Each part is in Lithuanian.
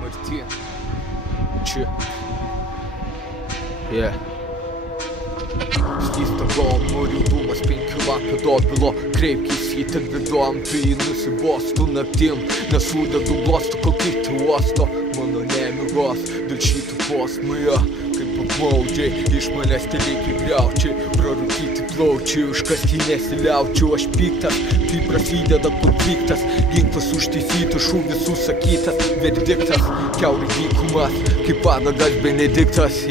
Мартин. Че? Стиstavom judumas 5 lapio dobilo Kreipkis į tave duom, tai nusibostų naktim Nesudedu blostų, kol kiti uosto Mano nemigos, dėl šitų posmųje Kaip apmaudžiai, iš manęs tereikia griaučiai Prarūkyti plaučiai, užkasti nesiliaučiau Aš piktas, tai prasideda konfliktas Ginklas užtaisytas, šūvis susakytas Verdiktas, kiaurai dykumas Kaip vanagas Benediktas,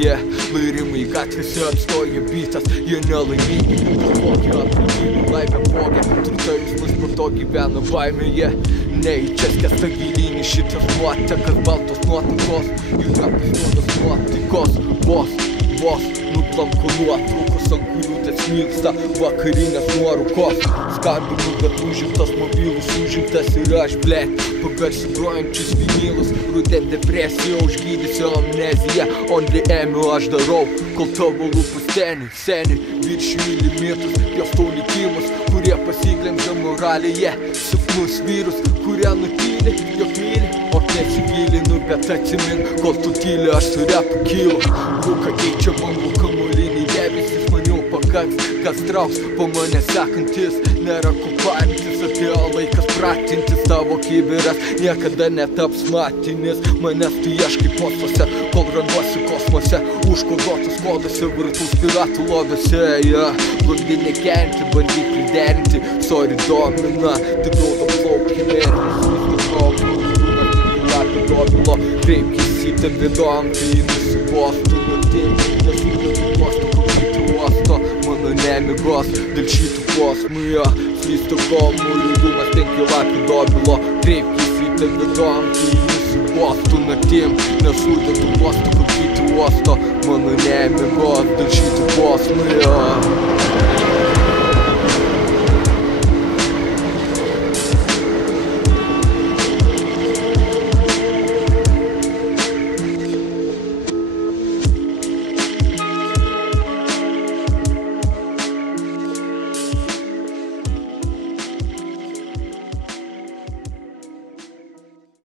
Lairimai gatvėse atstoja bitas Jie nelaimingi, kažkokie aplinkinių laimę vogė Turta jausmas po to gyvena baimėje Neįčias gilinį šitas nuotekas Baltos nuotakos, jų nepasnuodas nuotaikos Vos, nuplanko nuotraukos Ant kurių tesmyksta vakarinės nuorūkos Skambinu, bet užimtas mobilus Užimtas ir aš, pagarsiu grojančius vinilus Ruden depresija, užgydysiu amneziją Only ėmiu aš darau, kol tavo lūpus seni Viršiju limitus, jos tau likimus Kurie pasiglemžia moralėje Silpnus vyrus, kurie nutyli, jog myli O nesigilinu, bet atsimin Kol tu tyli, aš su repu kylu Rūka keičia bangų kamuolinį debesis Maniau pakaks, kas trauks po mane sekantis Nėra ko paimtis, atėjo laikas praktintis Tavo kibiras niekada netaps matinis Manęs tu ieškai postuose, kol randuosi kosmose Užkoduotus kodose, virtus piratų lobėse Blondinė kenti, bandyk priderinti Sorry domina, tik gaudo plaukį Dobilo, kreipkis į tave duom, tai nusibostų naktim Nesudedu postų, kol kiti uosto Mano nemigos, dėl šitų posmųje Stokholmo judumas 5 lapio dobilo Kreipkis į tave duom, tai nusibostų naktim Nesudedu postų, kol kiti uosto Mano nemigos, dėl šitų posmųje